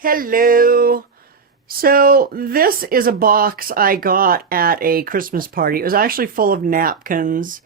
Hello. So this is a box I got at a Christmas party. It was actually full of napkins.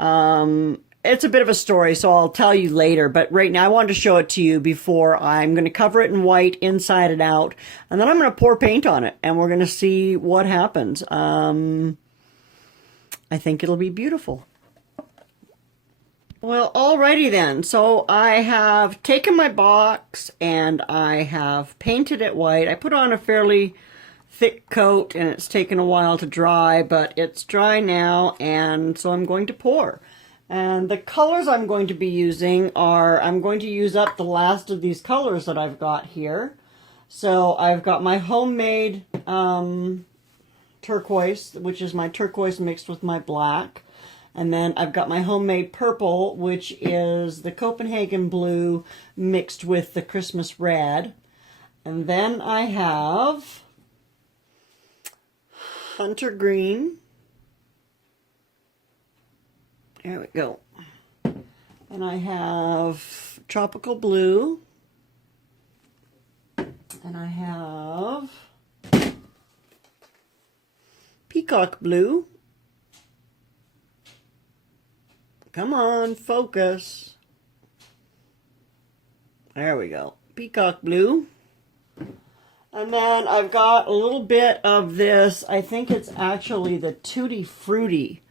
It's a bit of a story, so I'll tell you later. But right now I wanted to show it to you before I'm going to cover it in white inside and out. And then I'm going to pour paint on it. And we're going to see what happens. I think it'll be beautiful. Well, alrighty then. So I have taken my box and I have painted it white. I put on a fairly thick coat and it's taken a while to dry, but it's dry now, and so I'm going to pour. And the colors I'm going to be using are, I'm going to use up the last of these colors that I've got here. So I've got my homemade turquoise, which is my turquoise mixed with my black. And then I've got my homemade purple, which is the Copenhagen blue mixed with the Christmas red. And then I have hunter green. There we go. And I have tropical blue. And I have peacock blue. Come on, focus. There we go. Peacock blue. And then I've got a little bit of this. I think it's actually the Tutti Frutti,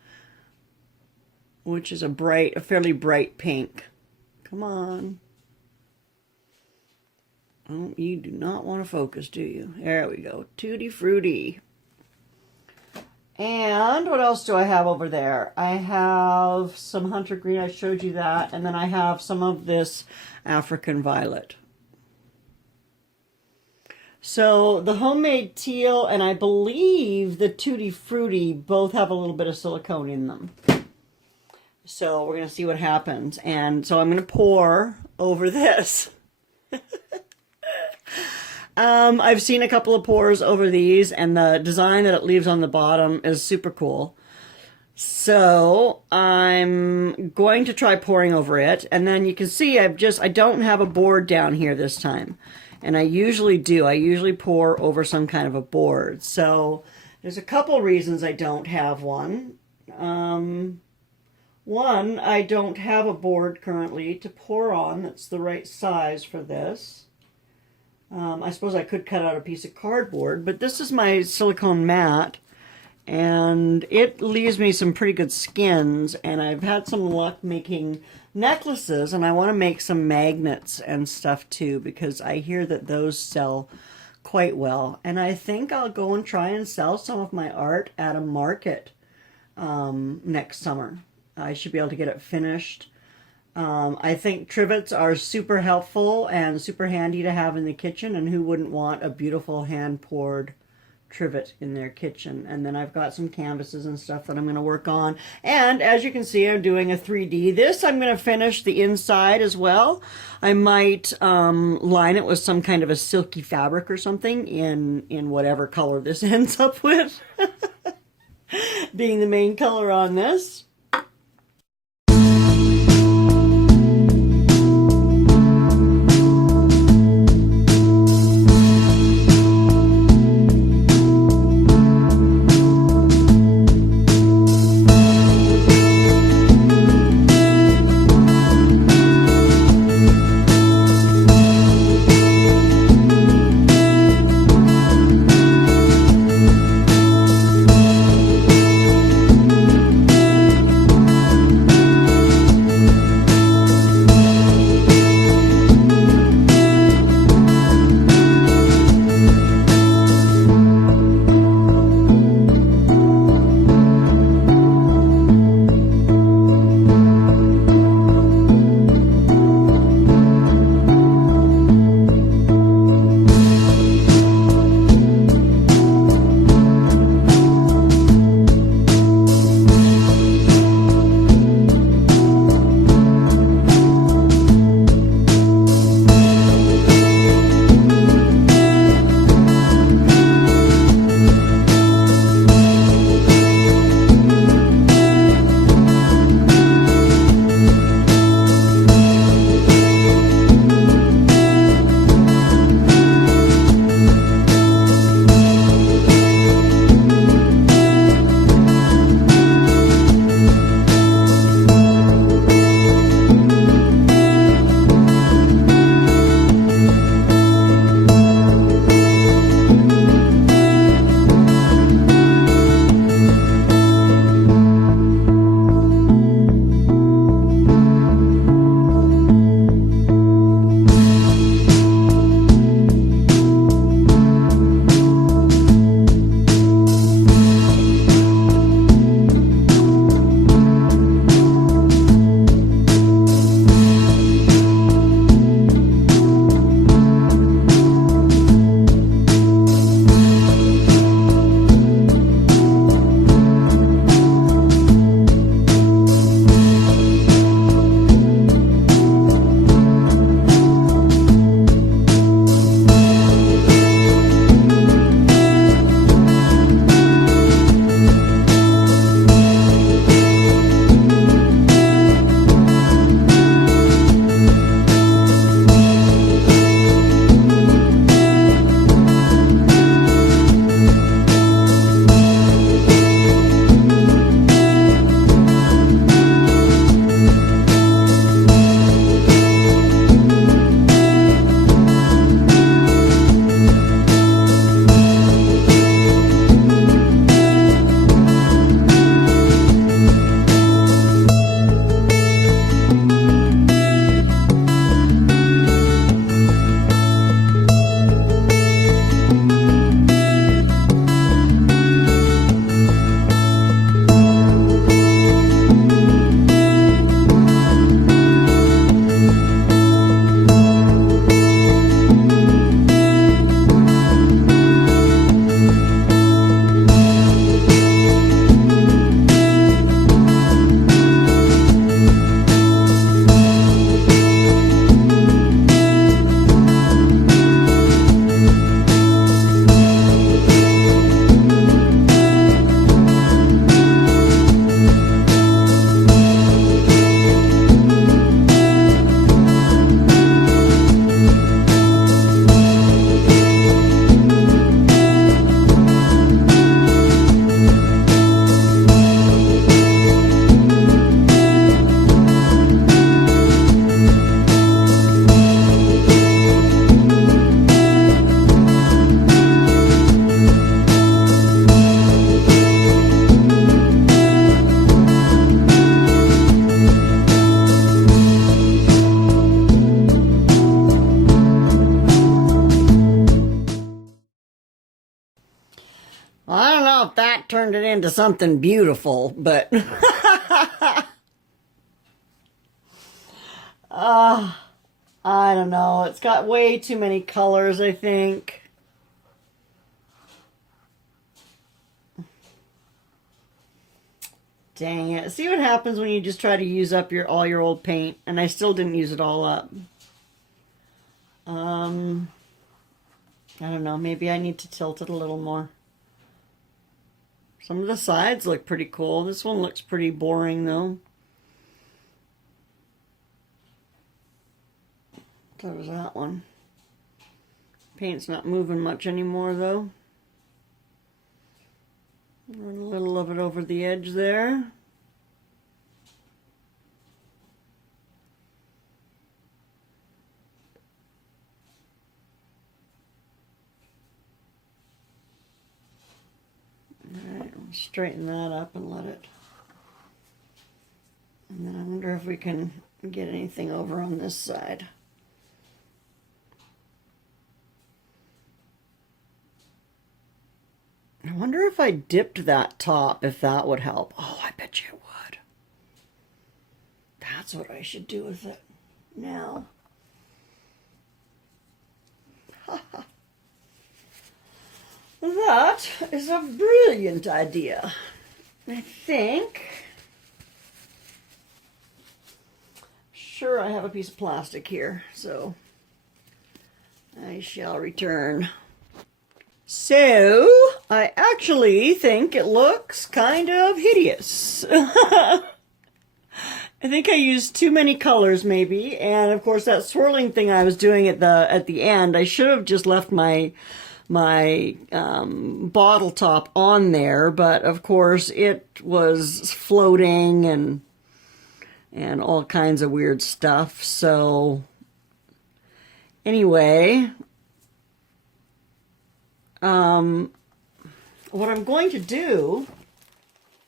which is a fairly bright pink. Come on. Oh, you do not want to focus, do you? There we go. Tutti Frutti. And what else do I have over there? I have some hunter green, I showed you that, and then I have some of this African violet. So the homemade teal and I believe the Tutti Frutti both have a little bit of silicone in them. So we're going to see what happens. And so I'm going to pour over this. I've seen a couple of pours over these, and the design that it leaves on the bottom is super cool. So I'm going to try pouring over it, and then you can see I don't have a board down here this time. And I usually do. I usually pour over some kind of a board. So there's a couple reasons I don't have one. One, I don't have a board currently to pour on that's the right size for this. I suppose I could cut out a piece of cardboard, but this is my silicone mat, and it leaves me some pretty good skins, and I've had some luck making necklaces, and I want to make some magnets and stuff too, because I hear that those sell quite well. And I think I'll go and try and sell some of my art at a market next summer. I should be able to get it finished. I think trivets are super helpful and super handy to have in the kitchen, and who wouldn't want a beautiful hand-poured trivet in their kitchen. And then I've got some canvases and stuff that I'm going to work on. And as you can see, I'm doing a 3D. This I'm going to finish the inside as well. I might line it with some kind of a silky fabric or something in whatever color this ends up with, being the main color on this. Well, I don't know if that turned it into something beautiful, but I don't know. It's got way too many colors, I think. Dang it. See what happens when you just try to use up all your old paint, and I still didn't use it all up. I don't know, maybe I need to tilt it a little more. Some of the sides look pretty cool. This one looks pretty boring though. So was that one. Paint's not moving much anymore though. Run a little of it over the edge there. Alright, we'll straighten that up and let it. And then I wonder if we can get anything over on this side. I wonder if I dipped that top, if that would help. Oh, I bet you it would. That's what I should do with it now. That is a brilliant idea. I think. Sure, I have a piece of plastic here, so I shall return. So, I actually think it looks kind of hideous. I think I used too many colors maybe, and of course that swirling thing I was doing at the end, I should have just left my bottle top on there, but of course it was floating and all kinds of weird stuff. So anyway, what I'm going to do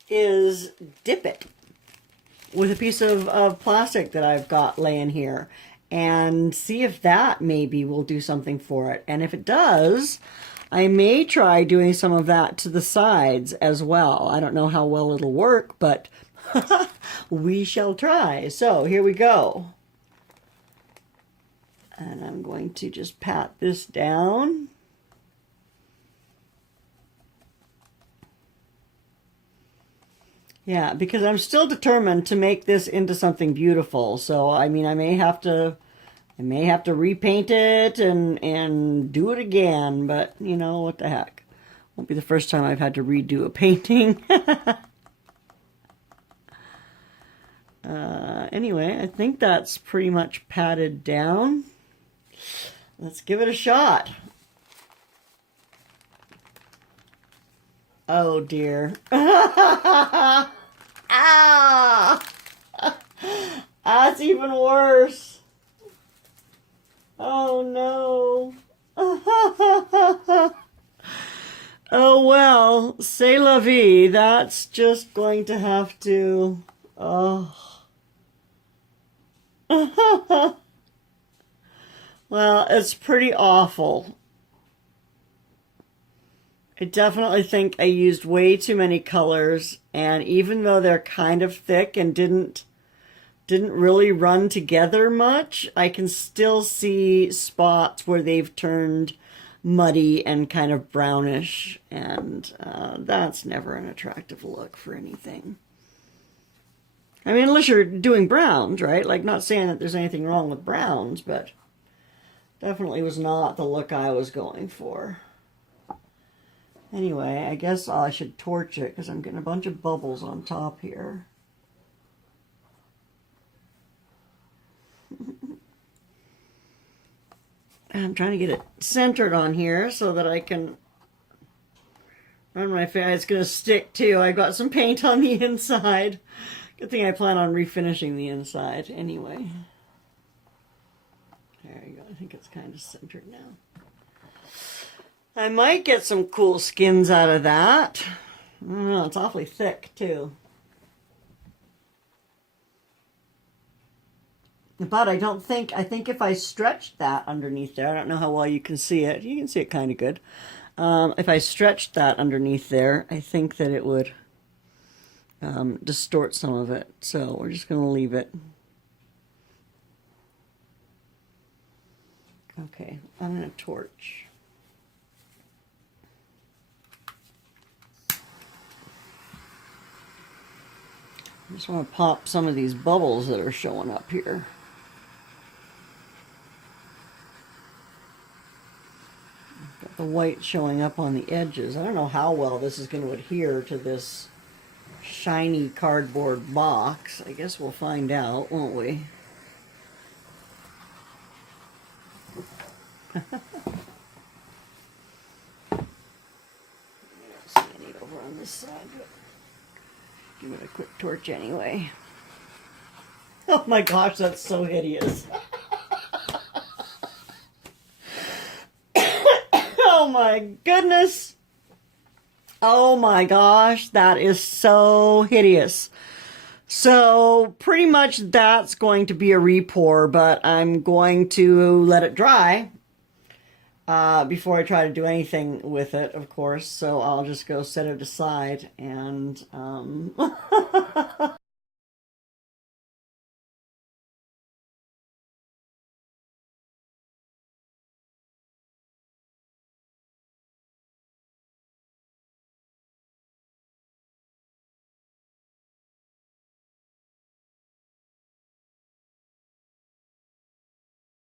is dip it with a piece of plastic that I've got laying here and see if that maybe will do something for it. And if it does, I may try doing some of that to the sides as well. I don't know how well it'll work, but we shall try. So here we go. And I'm going to just pat this down. Yeah, because I'm still determined to make this into something beautiful. So, I mean, I may have to repaint it and do it again, but you know, what the heck. Won't be the first time I've had to redo a painting. Anyway, I think that's pretty much patted down. Let's give it a shot. Oh dear. Ah! That's even worse. Oh no. Oh well, c'est la vie. That's just going to have to... Oh. Well, it's pretty awful. I definitely think I used way too many colors, and even though they're kind of thick and didn't really run together much, I can still see spots where they've turned muddy and kind of brownish, and that's never an attractive look for anything. I mean, unless you're doing browns, right? Like, not saying that there's anything wrong with browns, but definitely was not the look I was going for. Anyway, I guess I should torch it because I'm getting a bunch of bubbles on top here. I'm trying to get it centered on here so that I can run my finger. It's going to stick too. I got some paint on the inside. Good thing I plan on refinishing the inside anyway. There you go. I think it's kind of centered now. I might get some cool skins out of that. I don't know, it's awfully thick too. But I think if I stretched that underneath there, I don't know how well you can see it. You can see it kind of good. If I stretched that underneath there, I think that it would distort some of it. So we're just going to leave it. Okay, I'm going to torch. I just want to pop some of these bubbles that are showing up here. Got the white showing up on the edges. I don't know how well this is going to adhere to this shiny cardboard box. I guess we'll find out, won't we? I don't see any over on this side, but give it a quick torch anyway. Oh my gosh, that's so hideous. Oh my goodness. Oh my gosh, that is so hideous. So pretty much that's going to be a repour, but I'm going to let it dry before I try to do anything with it, of course. So I'll just go set it aside and